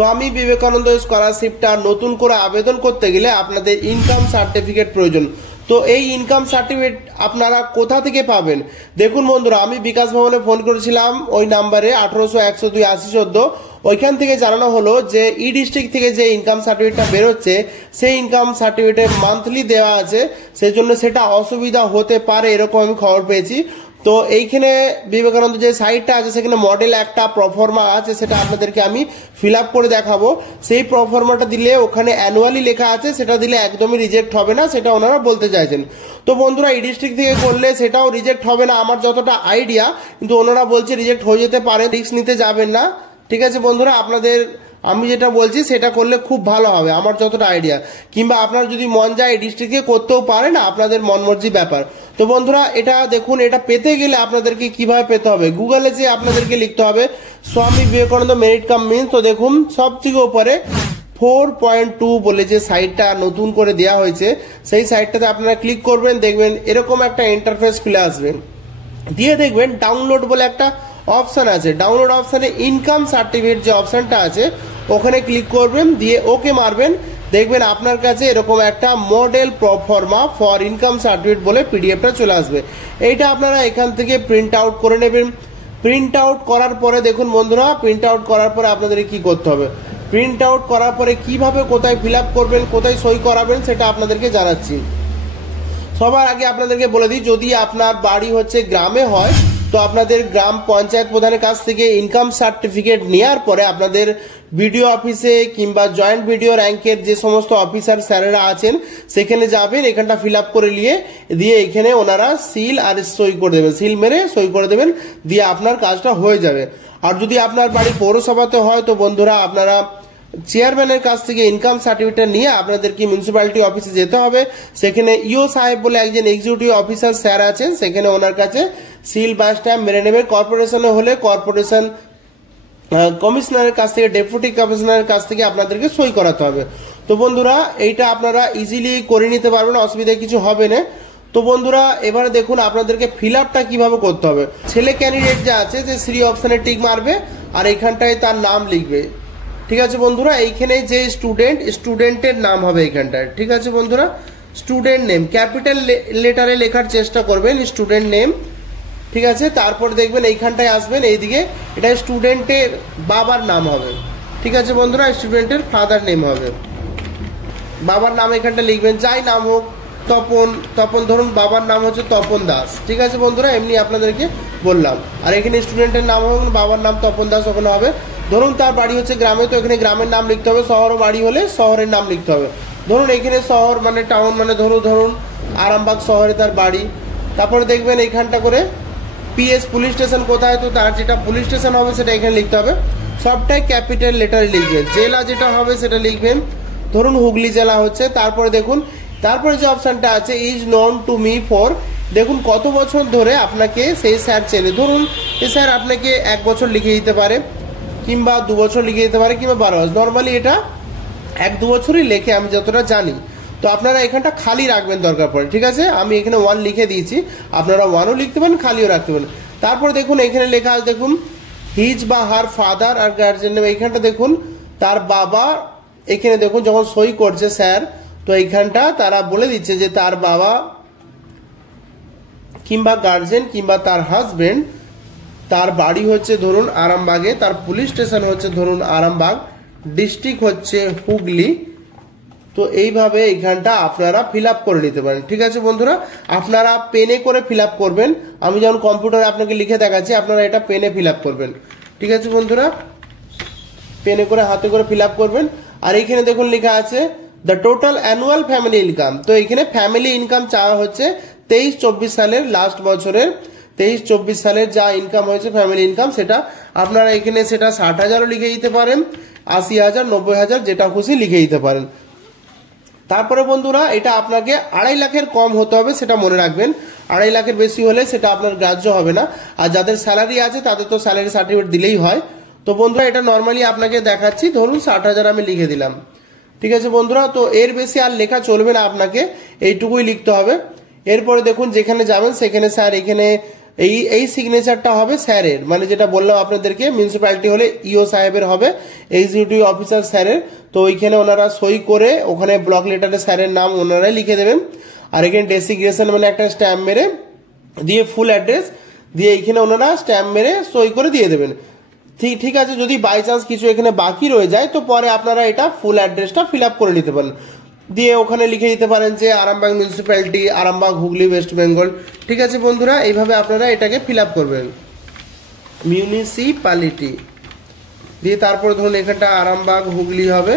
স্বামী বিবেকানন্দ স্কলারশিপটা নতুন করে আবেদন করতে গেলে আপনাদের ইনকাম সার্টিফিকেট প্রয়োজন। তো এই ইনকাম সার্টিফিকেট আপনারা কোথা থেকে পাবেন? দেখুন বন্ধুরা, আমি বিকাশ ভবনে ফোন করেছিলাম ওই নাম্বারে 1800-102-8014। ওইখান থেকে জানানো হলো যে ই ডিস্ট্রিক্ট থেকে যে ইনকাম সার্টিফিকেটটা বেরোচ্ছে সেই ইনকাম সার্টিফিকেট মান্থলি দেওয়া আছে, সেই জন্য সেটা অসুবিধা হতে পারে, এরকম আমি খবর পেয়েছি। তো এইখানে বিবেকানন্দ যে সাইটটা আছে সেখানে মডেল একটা প্রফর্মা আছে, সেটা আপনাদেরকে আমি ফিল আপ করে দেখাবো। সেই প্রফর্মাটা দিলে ওখানে অ্যানুয়ালি লেখা আছে, সেটা দিলে একদমই রিজেক্ট হবে না, সেটা ওনারা বলতে চাইছেন। তো বন্ধুরা, এই ডিস্ট্রিক্ট থেকে করলে সেটাও রিজেক্ট হবে না আমার যতটা আইডিয়া, কিন্তু ওনারা বলছে রিজেক্ট হয়ে যেতে পারে, রিস্ক নিতে যাবেন না। ঠিক আছে বন্ধুরা, আপনাদের আমি যেটা বলছি সেটা করলে খুব ভালো হবে আমার যতটা আইডিয়া, কিংবা আপনার যদি মন যায় এই ডিস্ট্রিক্টে করতেও পারেন, আপনাদের মনমর্জি ব্যাপার। তো বন্ধুরা, এটা দেখুন, এটা পেতে গেলে আপনাদেরকে কিভাবে পেতে হবে, গুগলে যে আপনাদেরকে লিখতে হবে Swami Vivekananda merit cum means. তো দেখুন সবথেকে উপরে 4.2 বলে যে সাইটটা নতুন করে দেওয়া হয়েছে, সেই সাইটটাতে আপনারা ক্লিক করবেন, দেখবেন এরকম একটা ইন্টারফেস খুলে আসবে। দিয়ে দেখবেন ডাউনলোড বলে একটা অপশন আছে, ডাউনলোড অপশনে ইনকাম সার্টিফিকেট যে অপশনটা আছে ওখানে ক্লিক করবেন, দিয়ে ওকে মারবেন। দেখবেন আপনার কাছে এরকম একটা model pro forma for income certificate বলে পিডিএফটা চলে আসবে। এইটা আপনারা এখান থেকে প্রিন্ট আউট করে নেবেন। প্রিন্ট আউট করার পরে দেখুন বন্ধুরা, প্রিন্ট আউট করার পরে আপনাদের কি করতে হবে, প্রিন্ট আউট করার পরে কিভাবে কোথায় ফিল আপ করবেন, কোথায় সই করাবেন সেটা আপনাদেরকে জানাচ্ছি। সবার আগে আপনাদেরকে বলে দিই, যদি আপনার বাড়ি হচ্ছে গ্রামে হয় তো আপনাদের গ্রাম পঞ্চায়েত প্রধানের কাছ থেকে ইনকাম সার্টিফিকেট নেওয়ার পরে আপনাদের বিডিও অফিসে কিংবা জয়েন্ট বিডিও র্যাঙ্কের যে সমস্ত অফিসার স্যারেরা আছেন সেখানে যাবেন, এখানটা ফিল আপ করে দিয়ে এখানে ওনারা সিল আর সই করে দেবেন, সিল মেরে সই করে দেবেন, দিয়ে আপনার কাজটা হয়ে যাবে। আর যদি আপনার বাড়ি পৌরসভাতে হয় তো বন্ধুরা আপনারা চেয়ারম্যানের কাছ থেকে ইনকাম সার্টিফিকেট নিয়ে আপনাদেরকে মিউনিসিপ্যালিটি অফিসে যেতে হবে। সেখানে ইও সাহেব বলে একজন এক্সিকিউটিভ অফিসার স্যার আছেন, সেখানে ওনার কাছে সিল বা স্ট্যাম্প মেরে নেবে। কর্পোরেশনে হলে কর্পোরেশন কমিশনারের কাছ থেকে, ডেপুটি কমিশনারের কাছ থেকে আপনাদেরকে সই করাতে হবে। তো বন্ধুরা, এইটা আপনারা ইজিলি করে নিতে পারবেন, অসুবিধা কিছু হবে না। তো বন্ধুরা, এবারে দেখুন আপনাদেরকে ফিল আপটা কিভাবে করতে হবে। ছেলে ক্যান্ডিডেট যা আছে যে শ্রী অপশনে টিক মারবে আর এখানটায় তার নাম লিখবে। ঠিক আছে বন্ধুরা, এইখানে যে স্টুডেন্টের নাম হবে এইখানটায়। ঠিক আছে বন্ধুরা, স্টুডেন্ট নেম ক্যাপিটাল লেটারে লেখার চেষ্টা করবেন, স্টুডেন্ট নেম। ঠিক আছে, তারপর দেখবেন এইখানটায় আসবেন, এইদিকে এটা স্টুডেন্টের বাবার নাম হবে। ঠিক আছে বন্ধুরা, স্টুডেন্টের ফাদার নেম হবে, বাবার নাম এখানটা লিখবেন, যাই নাম হোক, তপন ধরুন বাবার নাম হচ্ছে তপন দাস। ঠিক আছে বন্ধুরা, এমনি আপনাদেরকে বললাম। আর এখানে স্টুডেন্টের নাম হবে, বাবার নাম তপন দাস ওখানে হবে। ধরুন তার বাড়ি হচ্ছে গ্রামে, তো এখানে গ্রামের নাম লিখতে হবে, শহর বাড়ি হলে শহরের নাম লিখতে হবে। ধরুন এখানে শহর মানে টাউন মানে ধরুন আরামবাগ শহরে তার বাড়ি। তারপরে দেখবেন এইখানটা করে পিএস পুলিশ স্টেশন কোথায়, তো তার যেটা পুলিশ স্টেশন হবে সেটা এখানে লিখতে হবে, সবটাই ক্যাপিটাল লেটারে লিখবেন। জেলা যেটা হবে সেটা লিখবেন, ধরুন হুগলি জেলা হচ্ছে। তারপরে দেখুন তারপরে যে অপশানটা আছে is known to me for, দেখুন কত বছর ধরে আপনাকে সেই স্যার চেনে। ধরুন এই স্যার আপনাকে 1 বছর লিখে দিতে পারে, কিংবা 2 বছর লিখে দিতে পারে, কিংবা 12 বছর। নর্মালি এটা 1-2 বছরই লেখে আমি যতটা জানি। তো আপনারা এখানটা খালি রাখবেন দরকার পড়ে। ঠিক আছে, আমি এখানে 1 লিখে দিয়েছি, আপনারা 1ও লিখতে পারেন, খালিও রাখতে পারেন। তারপর দেখুন এখানে লেখা আছে, দেখুন হিজ বা হার ফাদার আর গার্জেন নেম। এইখানটা দেখুন তার বাবা, এখানে দেখুন যখন সই করছে স্যার, তো এইখানটা তারা বলে দিচ্ছে যে তার বাবা কিংবা গার্জেন কিংবা তার হাজবেন্ড, তার বাড়ি হচ্ছে ধরুন আরামবাগে, তার পুলিশ স্টেশন হচ্ছে ধরুন আরামবাগ, ডিস্ট্রিক্ট হচ্ছে হুগলি। তো এইভাবে এইখানটা আপনারা ফিল আপ করে নিতে পারেন। ঠিক আছে বন্ধুরা, আপনারা পেনে করে ফিল আপ করবেন, আমি যেমন কম্পিউটারে আপনাকে লিখে দেখাচ্ছি, আপনারা এটা পেনে ফিল আপ করবেন। ঠিক আছে বন্ধুরা, পেনে করে হাতে করে ফিল আপ করবেন। আর এইখানে দেখুন লেখা আছে the total annual family income. তো এখানে ফ্যামিলি ইনকাম চাওয়া হচ্ছে 23-24 সালের লাস্ট বছরের 23-24 সালের যা ইনকাম হয়েছে ফ্যামিলি ইনকাম, সেটা আপনারা এখানে সেটা 60,000ও লিখে দিতে পারেন, 80,000, 90,000 যেটা খুশি লিখে দিতে পারেন। তারপরে বন্ধুরা, এটা আপনাকে 2.5 লাখের কম হতে হবে, সেটা মনে রাখবেন। 2.5 লাখের বেশি হলে সেটা আপনার গ্রাহ্য হবে না। আর যাদের স্যালারি আছে তাদের তো স্যালারি সার্টিফিকেট দিলেই হয়। তো বন্ধুরা, এটা নর্মালি আপনাকে দেখাচ্ছি, ধরুন 60,000 আমি লিখে দিলাম। ঠিক আছে বন্ধুরা, তো এর বেশি আর লেখা চলবে না, আপনাকে এইটুকুই লিখতে হবে। এরপরে দেখুন যেখানে যাবেন সেখানে স্যার এখানে এই সিগনেচারটা হবে স্যারের, মানে যেটা বললাম আপনাদেরকে, মিউনিসিপ্যালিটি হলে ইও সাহেবের হবে, এক্সিকিউটিভ অফিসার স্যারের। তো ওইখানে ওনারা সই করে ওখানে ব্লক লেটারে স্যারের নাম ওনারাই লিখে দেবেন। আর এখানে ডেসিগনেশন মানে একটা স্ট্যাম্প মেরে দিয়ে ফুল অ্যাড্রেস দিয়ে এইখানে ওনারা স্ট্যাম্প মেরে সই করে দিয়ে দেবেন। ঠিক আছে, যদি বাই চান্স কিছু এখানে বাকি রয়ে যায় তো পরে আপনারা এটা ফুল অ্যাড্রেসটা ফিল আপ করে নিতে পারেন, দিয়ে ওখানে লিখে দিতে পারেন যে আরামবাগ মিউনিসিপ্যালিটি, আরামবাগ, হুগলি, ওয়েস্ট বেঙ্গল। ঠিক আছে বন্ধুরা, এইভাবে আপনারা এটাকে ফিল আপ করবেন, মিউনিসিপ্যালিটি দিয়ে তারপর ধরুন এখানটা আরামবাগ হুগলি হবে,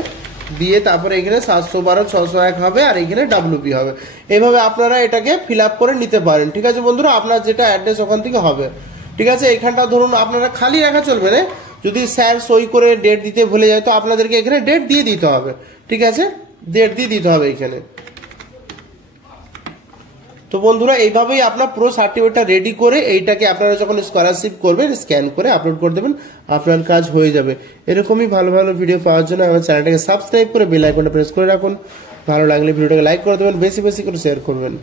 দিয়ে তারপরে এখানে 712-601 হবে, আর এখানে WP হবে। এইভাবে আপনারা এটাকে ফিল আপ করে নিতে পারেন। ঠিক আছে বন্ধুরা, আপনার যেটা অ্যাড্রেস ওখান থেকে হবে। ঠিক আছে, এখানটা ধরুন আপনারা খালি রাখা চলবে না, যদি স্যার সই করে ডেট দিতে ভুলে যায় তো আপনাদেরকে এখানে ডেট দিয়ে দিতে হবে। ঠিক আছে, ডেট দিয়ে দিতে হবে এখানে। তো বন্ধুরা, এইভাবেই আপনার পুরো সার্টিফিকেটটা রেডি করে এইটাকে আপনারা যখন স্কলারশিপ করবেন স্ক্যান করে আপলোড করে দেবেন, আপনার কাজ হয়ে যাবে। এরকমই ভালো ভালো ভিডিও পাওয়ার জন্য আমার চ্যানেলটাকে সাবস্ক্রাইব করে বেল আইকনটা প্রেস করে রাখুন। ভালো লাগলে ভিডিওটাকে লাইক করে দেবেন, বেশি বেশি করে শেয়ার করবেন।